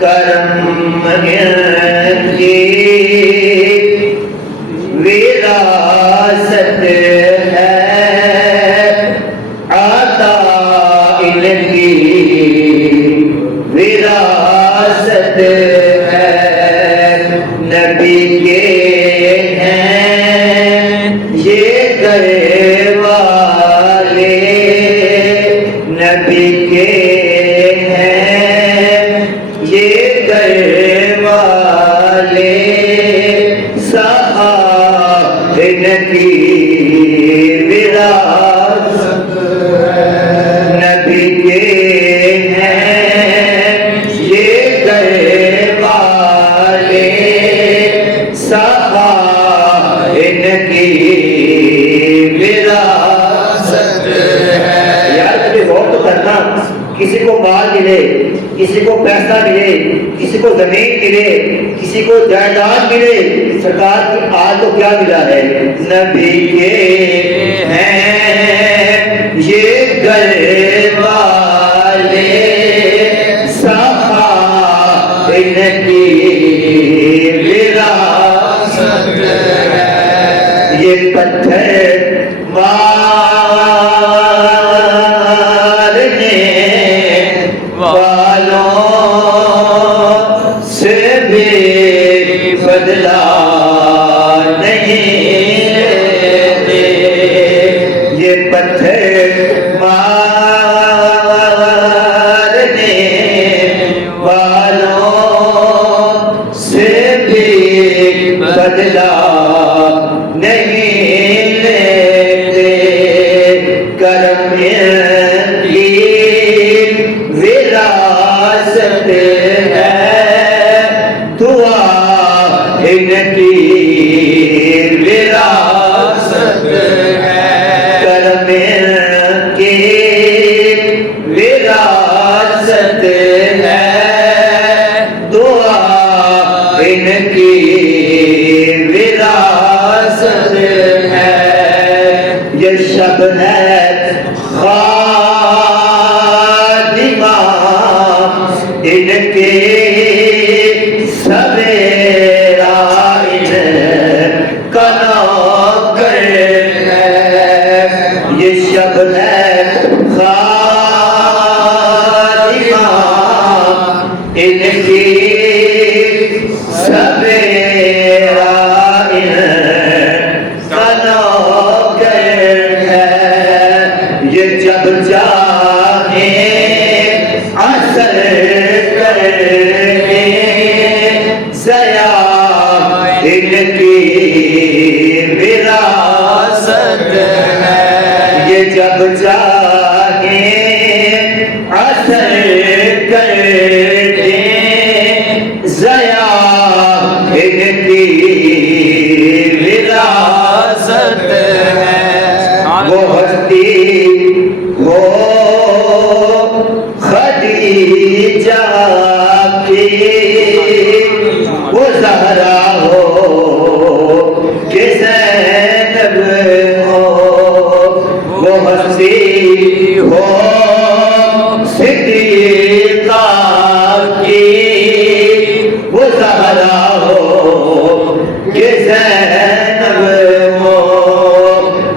کرم کی وراثت ہے، عطا ان کی وراثت ہے، نبی کے ہیں یہ گھر والے، نبی کے ہیں یہ گھر والے، صحابہ کی وراثت ہے، نبی کے ہیں یہ گھر والے، صحابہ کی وراثت ہے۔ یار کبھی غور تو کرنا، کسی کو مال ملے، کسی کو پیسہ ملے، کسی کو زمین ملے، کسی کو جائیداد ملے، سرکار کی آج کو کیا ملا ہے؟ نبی کے ہیں یہ گھر والے، صحابہ کی وراثت ہے، یہ پتھر مارنے والوں سے بھی بدلا نہیں لیتے، یہ پتھر مارنے والوں سے بھی بدلا نہیں لیتے، کرم کی وراثت ہے، دعا ان کی وراثت ہے، کرم کی وراثت ہے، دعا ان کی وراثت ہے، یہ شب ہے خادمہ ان کے، سویرا ان کا نوکر ہے، یہ شب ہے خادمہ ان کی، سویرا ان کا نوکر ہے، یہ جب چاہے اثر کرنے ضیا ان کی وراثت ہے، یہ جب چاہے اثر کرنے ضیا ان کی وراثت ہے، وہ ہستی ہو خدیجہ کی، وہ زہرا ہو کہ زینب ہو، وہ ہستی ہو صدیقہ کی، وہ زہرا ہو کہ زینب ہو،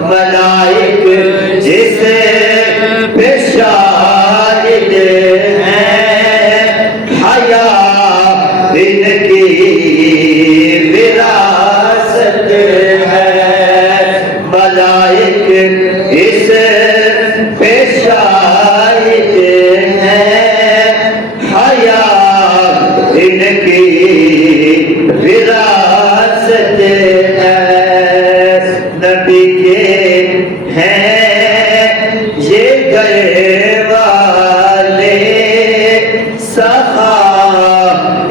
ملائک جس پہ شاہد ہیں، حیا ان کی وراثت ہے، ملائک اس پہ شاہد ہیں، حیا ان کی وراثت ہے، نبی کے ہیں یہ گھر والے، صحابہ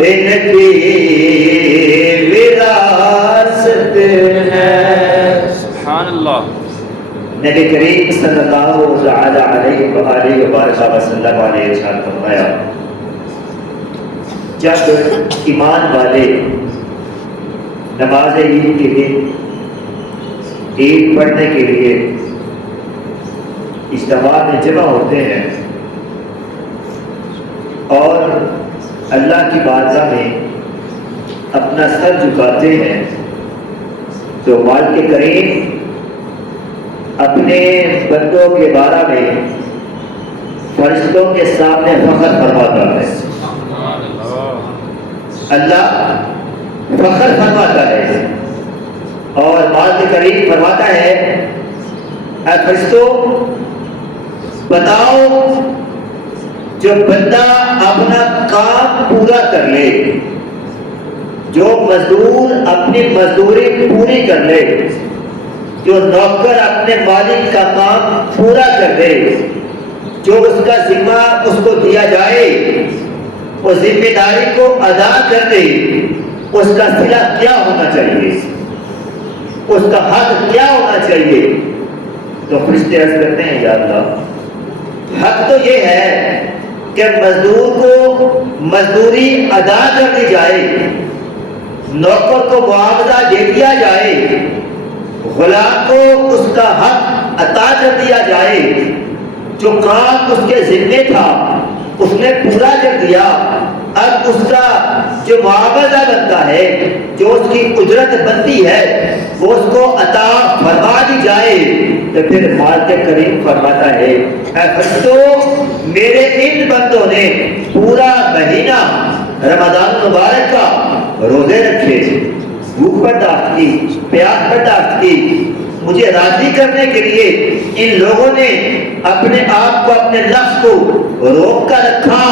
ان کی وراثت ہے۔ سبحان اللہ۔ نبی کریم صلی اللہ علیہ وآلہ وسلم نے ارشاد فرمایا، جب ایمان والے نماز عید کے دن عید پڑھنے کے لیے اجتماع میں جمع ہوتے ہیں اور اللہ کی بارگاہ میں اپنا سر جھکاتے ہیں تو مالک کریم اپنے بندوں کے بارے میں فرشتوں کے سامنے فخر فرماتا ہے. اللہ فخر فرماتا ہے اور مالک کریم فرماتا ہے اے فرشتوں بتاؤ جو بندہ اپنا کام پورا کر لے, جو مزدور اپنی مزدوری پوری کر لے, جو نوکر اپنے مالک کا کام پورا کر دے, جو اس کا ذمہ اس کو دیا جائے وہ ذمہ داری کو ادا کر دے, اس کا صلہ کیا ہونا چاہیے, اس کا حق کیا ہونا چاہیے. تو فرشتے عرض کرتے ہیں یا اللہ حق تو یہ ہے کہ مزدور کو مزدوری ادا کر دی جائے, نوکر کو معاوضہ دے دیا جائے, غلام کو اس کا حق عطا کر دیا جائے, جو کام اس کے ذمے تھا اس نے پورا کر دیا, اب اس کا جو معاوضہ بنتا ہے, جو اس کی اجرت بنتی ہے وہ اس کو عطا فرما دی جائے. تو پھر مالک کریم فرماتا ہے اے فرشتوں میرے ان بندوں نے پورا مہینہ رمضان مبارک کا روزے رکھے, بھوک برداشت کی, پیاس برداشت کی, مجھے راضی کرنے کے لیے ان لوگوں نے اپنے آپ کو اپنے نفس کو روک کر رکھا.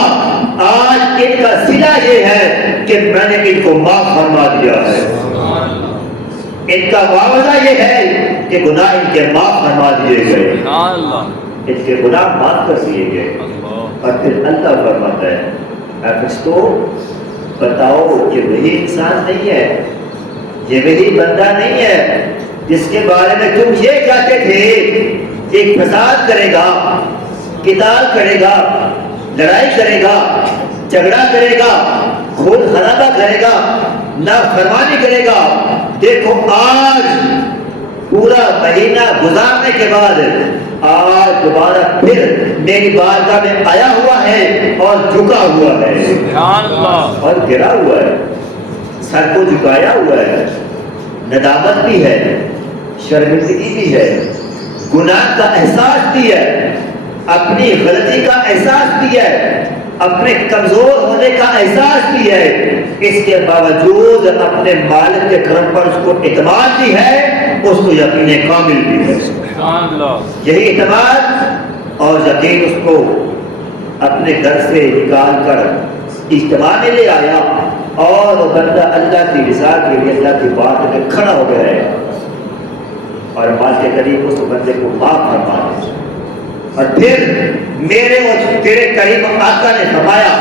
آج ان کا صلہ یہ ہے کہ میں نے ان کو معاف فرما دیا ہے, ان کا معاوضہ یہ ہے کہ گناہ ان کے معاف فرما دیے گئے, ان کے گناہ معاف کر دیے گئے. اور پھر اللہ فرماتا ہے اے فرشتوں بتاؤ یہ وہی انسان نہیں ہے, یہ وہی بندہ نہیں ہے جس کے بارے میں تم یہ کہتے تھے ایک فساد کرے گا, قتال کرے گا, لڑائی کرے گا, جھگڑا کرے گا, خون خرابہ کرے گا, نافرمانی کرے گا. دیکھو آج پورا مہینہ گزارنے کے بعد آج دوبارہ پھر میری بارگاہ میں آیا ہوا ہے اور جھکا ہوا ہے اور گرا ہوا ہے, سر کو جھکایا ہوا ہے, ندامت بھی ہے, شرمندگی بھی ہے, گناہ کا احساس بھی ہے, اپنی غلطی کا احساس بھی ہے, اپنے کمزور ہونے کا احساس بھی ہے. اس کے باوجود اپنے مالک کے کرم پر اس کو اعتماد بھی ہے, اس کو یقین کامل بھی ہے. یہی اعتماد اور یقین اس کو اپنے گھر سے نکال کر اجتماع میں لے آیا اور وہ بندہ اللہ کی رضا کے لیے اللہ کی بات میں کھڑا ہو گیا ہے اور مالک کے قریب اس بندے کو معاف فرما دے. اور پھر میرے اور تیرے قریب آقا نے فرمایا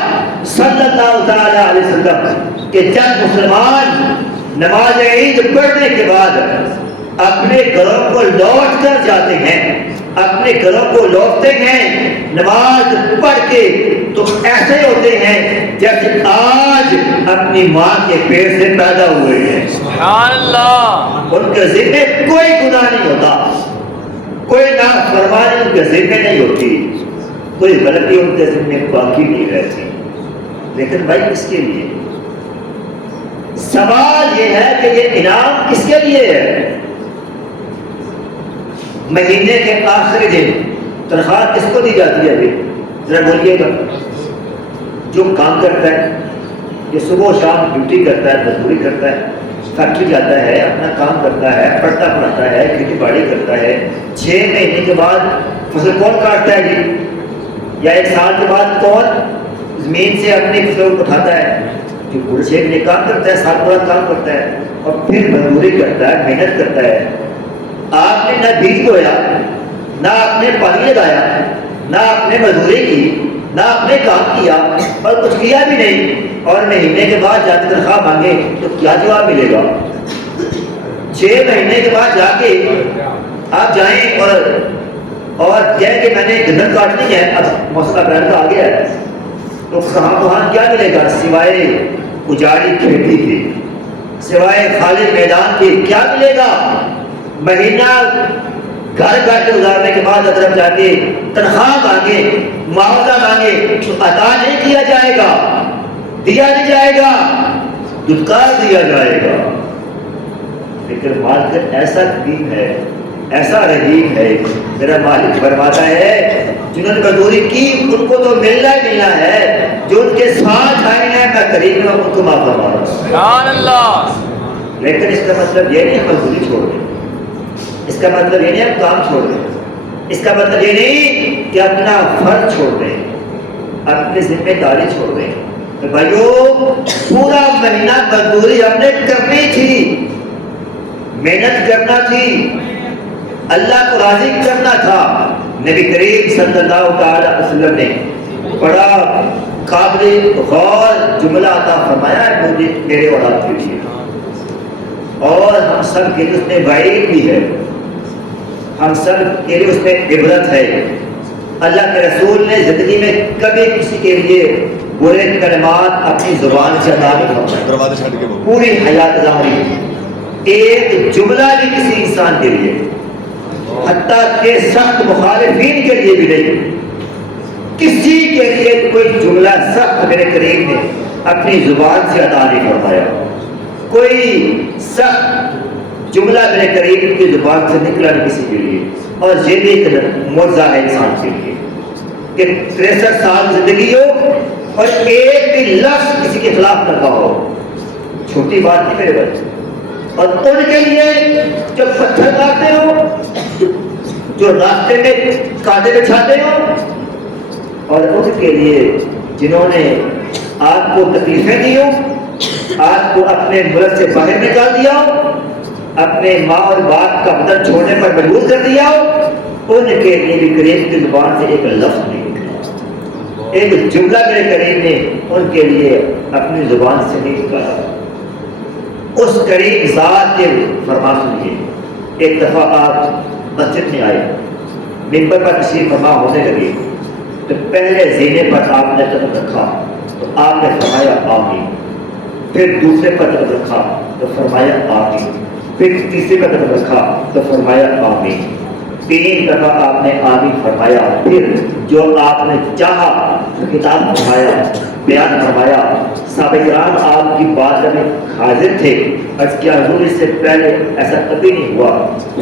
صلی اللہ تعالی علیہ وسلم کہ جب مسلمان نماز عید پڑھنے کے بعد اپنے گھروں کو لوٹ کر جاتے ہیں, اپنے گھروں کو لوٹتے ہیں نماز پڑھ کے, تو ایسے ہوتے ہیں جیسے آج اپنی ماں کے پیٹ سے پیدا ہوئے ہیں. سبحان اللہ. ان کے ذمہ کوئی گناہ نہیں ہوتا, کوئی نافرمانی ان کے ذمہ نہیں ہوتی, کوئی غلطی ان کے ذمہ باقی نہیں رہتی. لیکن بھائی کس کے لیے؟ سوال یہ ہے کہ یہ انعام کس کے لیے ہے؟ مہینے کے آخری دن تنخواہ کس کو دی جاتی ہے؟ ابھی ذرا بولیے گا. جو کام کرتا ہے, جو صبح و شام ڈیوٹی کرتا ہے, مزدوری کرتا ہے, فیکٹری جاتا ہے, اپنا کام کرتا ہے, پڑھتا پڑھتا ہے, کھیتی باڑی کرتا ہے, 6 مہینے کے بعد فصل کون کاٹتا ہے جی؟ یا 1 سال کے بعد کون زمین سے اپنی فصل اٹھاتا ہے؟ جو پورے 6 مہینے کام کرتا ہے, سال پورا کام کرتا ہے اور پھر مزدوری کرتا ہے, محنت کرتا ہے. آپ نے نہ بیج بویا, نہ آپ نے پانی لگایا, نہ آپ نے مزدوری کی, نہ آپ نے کام کیا اور کچھ کیا بھی نہیں, اور مہینے کے بعد جا کے تنخواہ مانگے تو کیا جواب ملے گا؟ 6 مہینے کے بعد جا کے آپ جائیں اور کہیں کہ میں نے گندم کاٹنی ہے, اب موسم اپریل کا آ گیا ہے, تو وہاں کیا ملے گا سوائے اجاڑی کھیتی کے, سوائے خالی میدان کے کیا ملے گا؟ مہینہ گھر بیٹھ کے گزارنے کے بعد اگر جا کے تنخواہ مانگے, معاوضہ مانگے تو عطا نہیں کیا جائے گا. دیا نہیں جائے گا، دھتکار دیا جائے گا۔ لیکن مالک ایسا کریم ہے، ایسا رحیم ہے، میرا مالک فرماتا ہے جنہوں نے مزدوری کی ان کو تو ملنا ہی ملنا ہے، جو ان کے ساتھ آئے ہیں میں کریم میں ان کو معاف فرما رہا ہوں۔ سبحان اللہ۔ لیکن اس کا مطلب یہ نہیں مزدوری چھوڑ دیں، اس کا مطلب یہ نہیں ہم کام چھوڑ دیں، اس کا مطلب یہ نہیں کہ اپنا فرض چھوڑ دیں، اپنی ذمہ داری چھوڑ دیں۔ تو بھائیو پورا مہینہ مزدوری ہم نے کرنی تھی، محنت کرنا تھی، اللہ کو راضی کرنا تھا۔ نبی کریم صلی اللہ تعالی علیہ وسلم نے بڑا قابل غور جملہ عطا فرمایا ہے مجھے میرے اور آپ کے لیے، اور ہم سب کے لیے اس میں وعید بھی ہے، ہم سب کے لیے اس میں عبرت ہے۔ اللہ کے رسول نے زندگی میں کبھی کسی کے لیے برے کلمات اپنی زبان سے ادا نہیں فرمائے، پوری حیات ظاہری ایک جملہ بھی کسی انسان کے لیے، حتیٰ کہ سخت مخالفین کے لیے بھی نہیں، کسی کے لیے کوئی جملہ سخت میرے کریم نے اپنی زبان سے ادا نہیں فرمایا، کوئی سخت جملہ میرے کریم کی زبان سے نکلا نہیں کسی کے لیے۔ اور یہ بھی ایک معجزہ ہے انسان کے لیے کہ 63 سال زندگی ہو اور ایک بھی لفظ کسی کے خلاف نہ کہا ہو، چھوٹی بات نہیں میرے بچے۔ اور ان کے لیے جو پتھر مارتے ہو، جو راستے میں کانٹے بچھاتے ہو، اور ان کے لیے جنہوں نے آپ کو تکلیفیں دی ہو، آپ کو اپنے ملک سے باہر نکال دیا ہو، اپنے ماں اور باپ کا وطن چھوڑنے پر مجبور کر دیا ہو، ان کے لیے بھی کریم کی زبان سے ایک لفظ نہیں نکلا، ایک جملہ میرے کریم نے ان کے لیے اپنی زبان سے نہیں نکالا۔ اس کریم ذات کے فرمان سنیے۔ ایک دفعہ آپ مسجد میں آئے، ممبر پر تشریف فرما ہونے لگے، تو پہلے زینے پر آپ نے قدم رکھا تو آپ نے فرمایا آمین، پھر دوسرے پر قدم رکھا تو فرمایا آمین، پھر تیسرے پر قدم رکھا تو فرمایا آمین، 3 دفعہ آپ نے آمین فرمایا، پھر جو آپ نے چاہا کتاب فرمایا، بیان فرمایا۔ صحابہ کرام آپ کی بات میں حاضر تھے، عرض کیا حضور اس سے پہلے ایسا کبھی نہیں ہوا،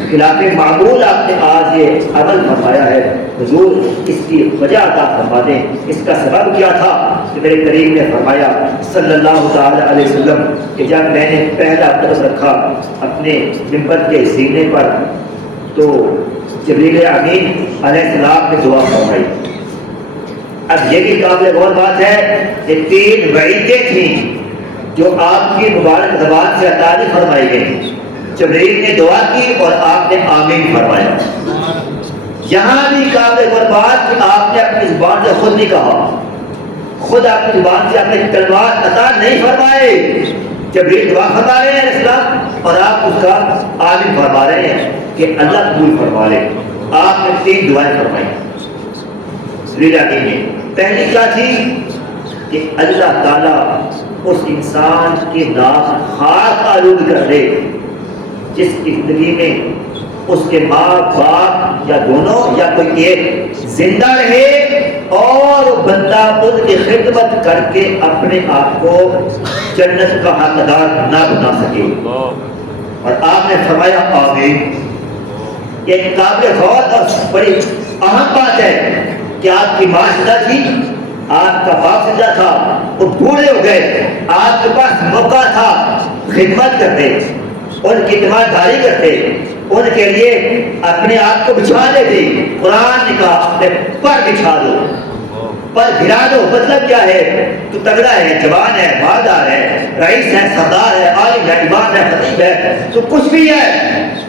خلاف معمول آپ نے آج یہ عمل فرمایا ہے، حضور اس کی وجہ عطا فرما دیں، اس کا سبب کیا تھا؟ کہ میرے کریم نے فرمایا صلی اللہ تعالی علیہ وسلم کہ جب میں نے پہلا قدم رکھا اپنے ممبر کے سینے پر تو جبریل امین علیہ السلام نے دعا فرمائی۔ اب یہ بھی قابل غور بات ہے کہ 3 وعیدیں تھیں جو آپ کی مبارک زبان سے عطا نہیں فرمائی گئی، جبریل نے دعا کی اور آپ نے آمین فرمایا۔ یہاں بھی قابل غور بات کہ آپ نے اپنی زبان سے خود نہیں کہا، خود اپنی زبان سے اپنے کلمات عطا نہیں فرمائے، جبریل دعا فرما رہے ہیں اسلام اور آپ اس کا آمین فرما رہے ہیں کہ اللہ قبول فرما لے۔ آپ نے 3 دعائیں فرمائی جبریل امین نے۔ پہلی کیا تھی کہ اللہ تعالیٰ اس انسان کی ناک خاک آلود کر دے جس کی زندگی میں اس کے ماں باپ یا دونوں یا کوئی ایک زندہ رہے اور بندہ ان کی خدمت کر کے اپنے آپ کو جنت کا حقدار نہ بنا سکے۔ اور آپ نے فرمایا آمین۔ یہ قابل غور اور بڑی اہم بات ہے کہ آپ کی ماں زندہ تھی، آپ کا باپ زندہ تھا، وہ بوڑھے ہو گئے، آپ کے پاس موقع تھا خدمت کرتے، ان کی تیمارداری کرتے، ان کے لیے اپنے آپ کو بچھا دیتے۔ قرآن نے کہا اپنے پر بچھا دو، پر گرا دو۔ مطلب کیا ہے؟ تو تگڑا ہے، جوان ہے، مالدار ہے، رئیس ہے، سردار ہے، عالم ہے، امام ہے، خطیب ہے، تو کچھ بھی ہے،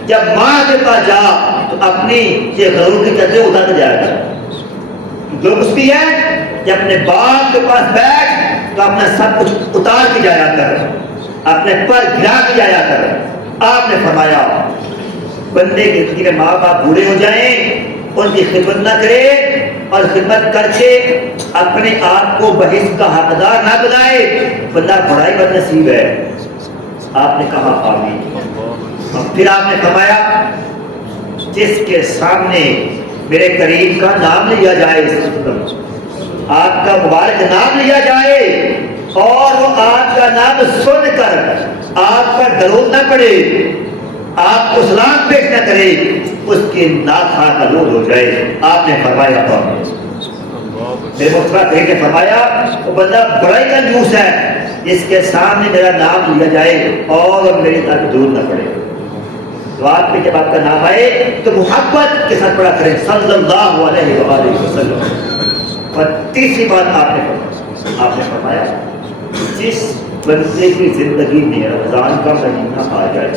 جب ماں کے پاس جا تو اپنی یہ غرور کی چدریں اتار کے جایا کر۔ جو کچھ بھی ہے جب اپنے باپ کے پاس بیٹھ تو اپنا سب کچھ اتار کے جایا کر، اپنے پر گرا کے جایا کر۔ آپ نے فرمایا بندے کی زندگی میں ماں باپ بوڑھے ہو جائیں، ان کی خدمت نہ کرے اور خدمت کر کے اپنے آپ کو بحث کا حقدار نہ بنائے، بندہ بڑا ہی بد نصیب ہے۔ آپ نے کہا آمین۔ اور پھر آپ نے فرمایا جس کے سامنے میرے کریم کا نام لیا جائے، آپ کا مبارک نام لیا جائے، اور وہ آپ کا نام سن کر آپ پر درود نہ پڑے، آپ کو سلام پیش نہ کرے، اس کی ناخواہ آلود ہو جائے۔ آپ نے فرمایا میرے مصطفیٰ نے فرمایا وہ بندہ بڑا ہی کنجوس ہے جس کے سامنے میرا نام لیا جائے اور میری طرف درود نہ پڑے۔ تو آپ پہ جب آپ کا نام آئے تو محبت کے ساتھ پڑھا کریں صلی اللہ علیہ وآلہ وسلم۔ اور تیسری بات آپ نے فرمایا جس بندے کی زندگی میں رمضان کا مہینہ آ جائے،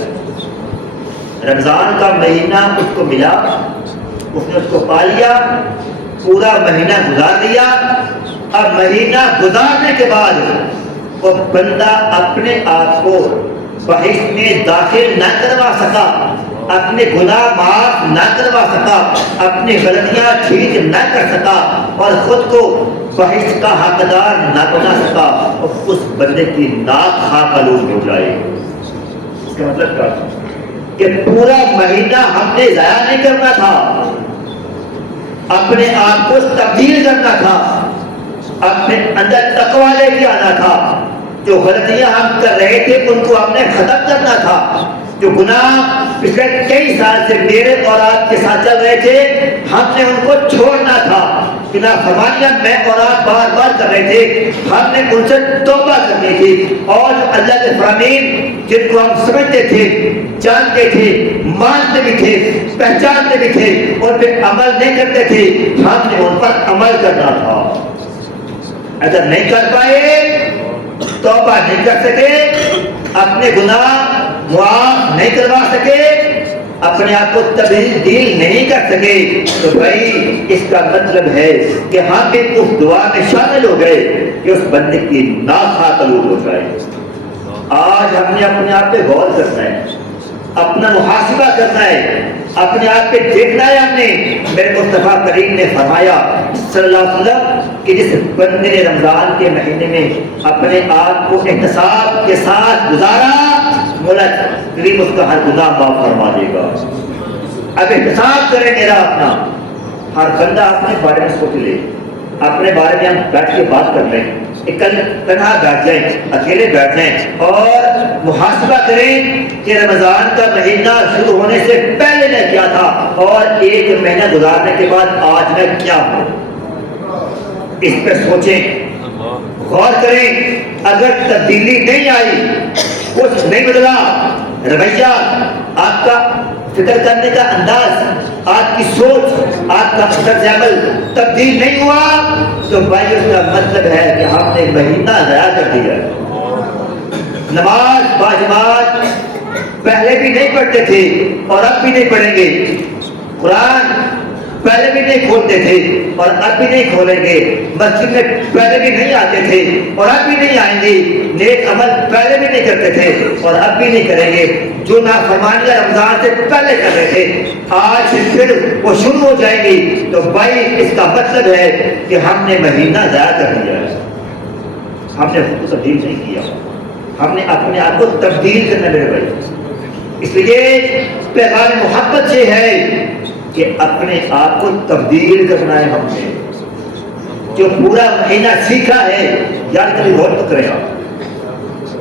رمضان کا مہینہ اس کو ملا، اس نے اس کو پا لیا، پورا مہینہ گزار لیا، اب مہینہ گزارنے کے بعد وہ بندہ اپنے آپ کو بہشت میں داخل نہ کروا سکا، اپنے گناہ معاف نہ کروا سکا، اپنی غلطیاں ٹھیک نہ کر سکا اور خود کو بہشت کا حقدار نہ بنا سکا، اور اس بندے کی ناخواہ آلود ہو جائے۔ اس کا مطلب کیا کہ پورا مہینہ ہم نے ضائع نہیں کرنا تھا، اپنے آپ کو تبدیل کرنا تھا، اپنے اندر تقوی لے کے آنا تھا، جو غلطیاں ہم کر رہے تھے ان کو ہم نے ختم کرنا تھا، جو گناہ پچھلے کئی سال سے میرے اور آپ کے ساتھ چل رہے تھے ہم نے ان کو چھوڑنا تھا، گناہ فرمانیاں میں اور آپ بار بار کر رہے تھے ہم نے ان سے توبہ کرنی تھی، اور اللہ کے فرامین جن کو ہم سمجھتے تھے، جانتے تھے، مانتے بھی تھے، پہچانتے بھی تھے اور پھر عمل نہیں کرتے تھے، ہم نے ان پر عمل کرنا تھا۔ اگر نہیں کر پائے، توبہ نہیں کر سکے، اپنے گناہ معاف نہیں کروا سکے، اپنے آپ کو تبدیل نہیں کر سکے، تو بھائی اس کا مطلب ہے کہ ہم بھی اس دعا میں شامل ہو گئے کہ اس بندے کی ناخواہ آلود ہو جائے۔ آج ہم نے اپنے آپ پہ غور کرنا ہے، اپنا محاسبہ کرنا ہے، اپنے آپ پہ دیکھنا ہے۔ ہم نے میرے مصطفیٰ کریم نے فرمایا صلی اللہ علیہ وسلم کہ جس بندے نے رمضان کے مہینے میں اپنے آپ کو احتساب کے ساتھ گزارا، مولا کریم اس کا ہر گناہ معاف فرما دے گا۔ اب احتساب کریں میرا اپنا، ہر بندہ اپنے بارے میں سوچ لے، اپنے بارے میں ہم بیٹھ کے بات کر لیں، تنہا بیٹھ جائیں، اکیلے بیٹھ جائیں اور محاسبہ کریں کہ رمضان کا مہینہ شروع ہونے سے پہلے میں کیا تھا اور ایک مہینہ گزارنے کے بعد آج میں کیا ہوں۔ اس پہ سوچیں، غور کریں۔ اگر تبدیلی نہیں آئی، کچھ نہیں بدلا، رویہ، آپ کا فکر کرنے کا انداز، آپ کی سوچ، آپ کا طرز عمل تبدیل نہیں ہوا، تو بھائی اس کا مطلب ہے کہ ہم نے مہینہ ضائع کر دیا۔ نماز باجماعت پہلے بھی نہیں پڑھتے تھے اور اب بھی نہیں پڑھیں گے، قرآن پہلے بھی نہیں کھولتے تھے اور اب بھی نہیں کھولیں گے، مسجد میں پہلے بھی نہیں آتے تھے اور اب بھی نہیں آئیں گے، نیک عمل پہلے بھی نہیں کرتے تھے اور اب بھی نہیں کریں گے، جو نافرمانیاں رمضان سے پہلے کر رہے تھے آج سے پھر وہ شروع ہو جائیں گی، تو بھائی اس کا مطلب ہے کہ ہم نے مہینہ ضائع کر دیا ہے، ہم نے خود کو تبدیل نہیں کیا، ہم نے اپنے آپ کو تبدیل کرنا میرے بھائی۔ اس لیے پیغام محبت یہ ہے کہ اپنے آپ کو تبدیل کرنا ہے۔ ہم نے جو پورا مہینہ سیکھا ہے، یاد کبھی غور تو کرے گا،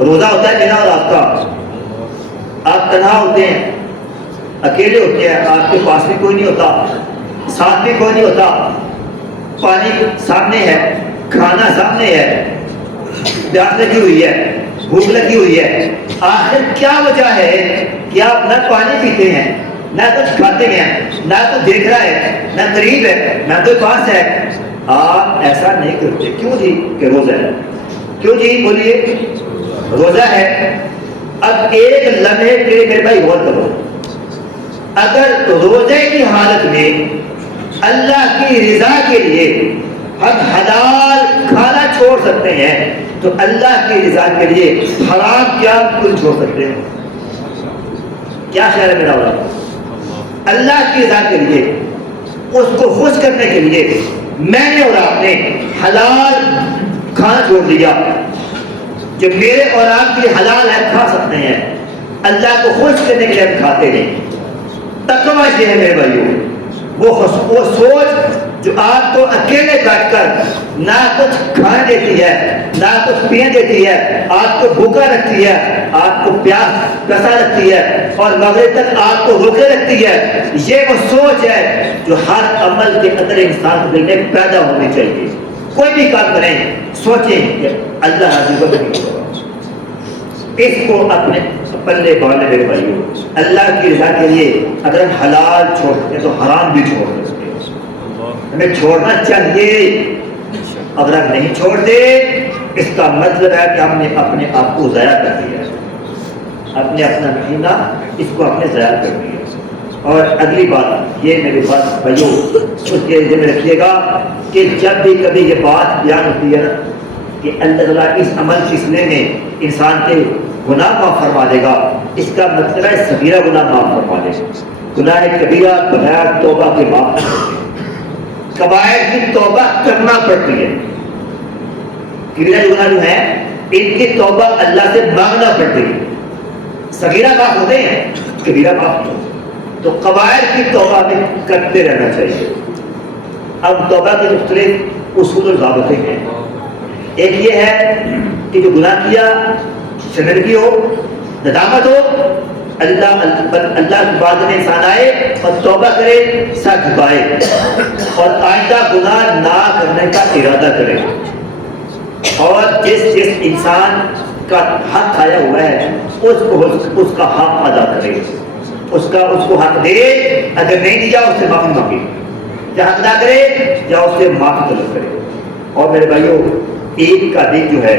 روزہ ہوتا ہے میرا اور آپ کا، آپ تنہا ہوتے ہیں، اکیلے ہوتے ہیں، آپ کے پاس بھی کوئی نہیں ہوتا، ساتھ بھی کوئی نہیں ہوتا، پانی سامنے ہے، کھانا سامنے ہے، پیاس لگی ہوئی ہے، بھوک لگی ہوئی ہے، آخر کیا وجہ ہے کہ آپ نہ پانی پیتے ہیں، نہ کچھ کھاتے ہیں، نہ تو دیکھ رہا ہے، نہ قریب ہے، نہ کوئی پاس ہے، آپ ایسا نہیں کرتے؟ کیوں جی؟ کہ روزہ ہے۔ کیوں جی؟ بولیے، روزہ ہے۔ اب ایک لمحے کے لیے میرے بھائی غور کرو، اگر روزے کی حالت میں اللہ کی رضا کے لیے ہم حلال کھانا چھوڑ سکتے ہیں تو اللہ کی رضا کے لیے حرام کیا کل چھوڑ سکتے ہیں؟ کیا خیال ہے میرا والا؟ اللہ کی رضا کے لیے، اس کو خوش کرنے کے لیے میں نے اور آپ نے حلال کھانا چھوڑ دیا، جو میرے اور آپ کے لیے حلال ہے کھا سکتے ہیں، اللہ کو خوش کرنے کے لیے ہم کھاتے ہیں۔ تقویٰ یہ ہے میرے بھائیوں، وہ سوچ جو آپ کو اکیلے بیٹھ کر نہ کچھ کھانے دیتی ہے نہ کچھ پینے دیتی ہے، آپ کو بھوکا رکھتی ہے، آپ کو پیاسا رکھتی ہے اور مغرب تک آپ کو روکے رکھتی ہے، یہ وہ سوچ ہے جو ہر عمل کے اندر انسان کو دل میں پیدا ہونی چاہیے۔ کوئی بھی کام کریں سوچیں کہ اللہ راضی ہوگا، اس کو اپنے پلے باندھے میرے بھائیوں۔ اللہ کی رضا کے لیے اگر ہم حلال چھوڑتے ہیں تو حرام بھی چھوڑ سکتے ہیں، ہمیں چھوڑنا چاہیے۔ اگر ہم نہیں چھوڑتے اس کا مطلب ہے کہ ہم نے اپنے آپ کو ضائع کر دیا، اپنا مہینہ اس کو ہم نے ضائع کر دیا۔ اور اگلی بات یہ میرے پاس بھائیوں اس کے ذہن میں رکھیے گا کہ جب بھی کبھی یہ بات بیان ہوتی ہے کہ اللہ تعالیٰ اس عمل کے سلسلے میں انسان کے گناہ معاف فرما دے گا، اس کا مطلب ہے صغیرہ گناہ معاف فرما دے گا۔ گناہ کبیرہ بغیر توبہ کے معاف، کبائر کی توبہ کرنا پڑتی ہے، کبیرہ گناہ جو ہیں ان کی توبہ اللہ سے مانگنا پڑتی ہے۔ صغیرہ معاف ہوتے ہیں، کبیرہ معاف نہیں، تو کبائر کی توبہ ہمیں کرتے رہنا چاہیے۔ اب توبہ کے مختلف اصول و ضابطے ہیں۔ ایک یہ ہے کہ جو گناہ کیا شرمندگی ہو، ندامت ہو، اللہ کی بات میں انسان آئے اور توبہ کرے، سر جھکائے اور آئندہ گناہ نہ کرنے کا ارادہ کرے، اور جس انسان کا حق آیا ہوا ہے اس کا حق ادا کرے، اس کو حق دے، اگر نہیں دیا اس سے معافی مانگے، یا حق ادا کرے یا اس سے معافی طلب کرے۔ اور میرے بھائیوں عید کا دن جو ہے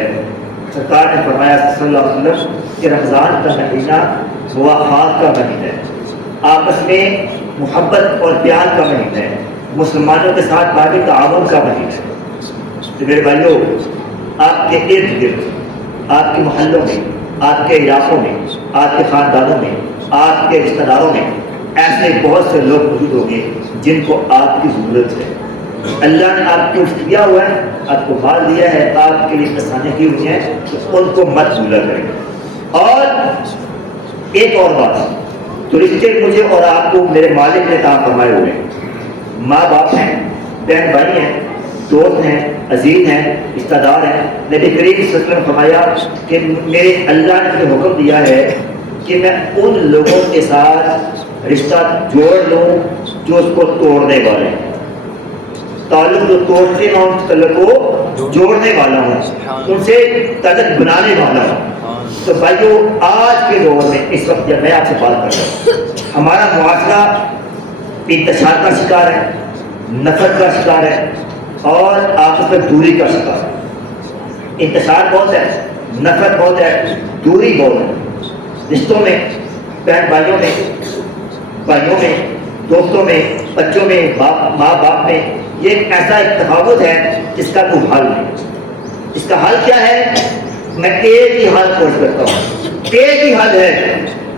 سرکار نے فرمایا صلی اللہ علیہ وسلم کہ رمضان کا مہینہ مواخات کا مہینہ ہے، آپس میں محبت اور پیار کا مہینہ ہے، مسلمانوں کے ساتھ باقی تعاون کا مہینہ ہے۔ تو میرے بھائیوں آپ کے ارد گرد، آپ کے محلوں میں، آپ کے علاقوں میں، آپ کے خاندانوں میں، آپ کے رشتہ داروں میں ایسے بہت سے لوگ موجود ہوں گے جن کو آپ کی ضرورت ہے۔ اللہ نے آپ کو دیا ہوا ہے، آپ کو مال دیا ہے، آپ کے لیے آسانیاں کی ہوئی ہیں، تو ان کو مت بھولا کریں۔ اور ایک اور بات، تو رشتے مجھے اور آپ کو میرے مالک نے عطا فرمائے ہوئے ہیں، ماں باپ ہیں، بہن بھائی ہیں، دوست ہیں، عزیز ہیں، رشتہ دار ہیں۔ نبی کریم صلی اللہ علیہ وسلم نے فرمایا کہ میرے اللہ نے مجھے حکم دیا ہے کہ میں ان لوگوں کے ساتھ رشتہ جوڑ لوں جو اس کو توڑنے والے ہیں، تعلق جو توڑتے ہیں ان تعلق کو جوڑنے والا ہوں، ان سے تعلق بنانے والا ہوں۔ تو بھائیو آج کے دور میں اس وقت جب میں آپ سے بات کر رہا ہوں، ہمارا معاشرہ انتشار کا شکار ہے، نفرت کا شکار ہے اور آپس میں دوری کا شکار ہے۔ انتشار بہت ہے، نفرت بہت ہے، دوری بہت ہے، رشتوں میں، بہن بھائیوں میں، دوستوں میں، بچوں میں، ماں باپ میں، یہ ایک ایسا ایک تفاوت ہے جس کا کوئی حل نہیں۔ اس کا حل کیا ہے؟ میں ایک ہی حل کوشش کرتا ہوں، ایک ہی حل ہے،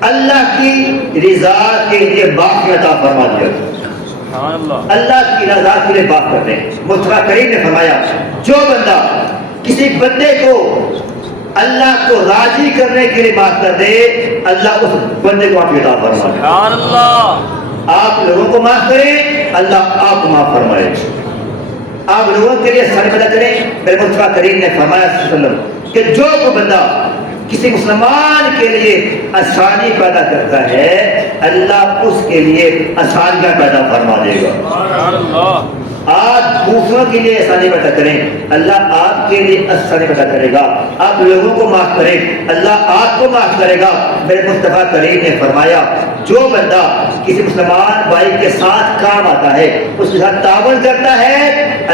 اللہ کی رضا کے لیے معافی عطا فرما دیا جائے۔ اللہ کی رضا کے لیے معاف کر دیں۔ مصطفیٰ کریم نے فرمایا جو بندہ کسی بندے کو اللہ کو راضی کرنے کے لیے معاف کر دے، اللہ اس بندے کو معافی عطا فرما دے۔ آپ لوگوں کو معاف کریں، اللہ آپ کو معاف فرمائے۔ آپ لوگوں کے لیے آسانی پیدا کریں۔ میرے مصطفیٰ کریم نے فرمایا صلی اللہ علیہ وسلم کہ جو کوئی بندہ کسی مسلمان کے لیے آسانی پیدا کرتا ہے، اللہ اس کے لیے آسانیاں پیدا فرما دے گا۔ آپ دوسروں کے لیے آسانی پیدا کریں، اللہ آپ کے لیے آسانی پیدا کرے گا۔ آپ لوگوں کو معاف کریں، اللہ آپ کو معاف کرے گا۔ میرے مصطفیٰ کریم نے فرمایا جو بندہ کسی مسلمان بھائی کے ساتھ کام آتا ہے، اس کے ساتھ تعاون کرتا ہے،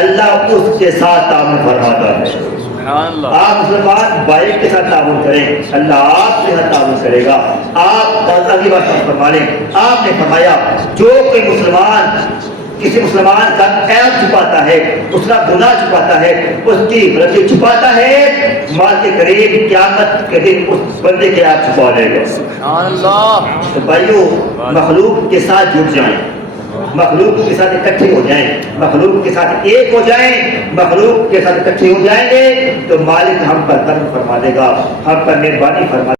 اللہ اس کے ساتھ تعاون فرماتا ہے۔ آپ مسلمان بھائی کے ساتھ تعاون کریں، اللہ آپ کے ساتھ تعاون کرے گا۔ آپ اگلی بات فرما لیں، آپ نے فرمایا جو کوئی مسلمان کسی مسلمان کا عیب چھپاتا ہے، اس کا گناہ چھپاتا ہے، اس کی غلطی چھپاتا ہے، مال کے قریب قیامت کے دن اس بندے کے عیب چھپا لے گا۔ تو بھائیو مخلوق کے ساتھ جڑ جائیں، مخلوق کے ساتھ اکٹھے ہو جائیں، مخلوق کے ساتھ ایک ہو جائیں، مخلوق کے ساتھ اکٹھے ہو جائیں گے تو مالک ہم پر کرم فرما دے گا، ہم پر مہربانی فرما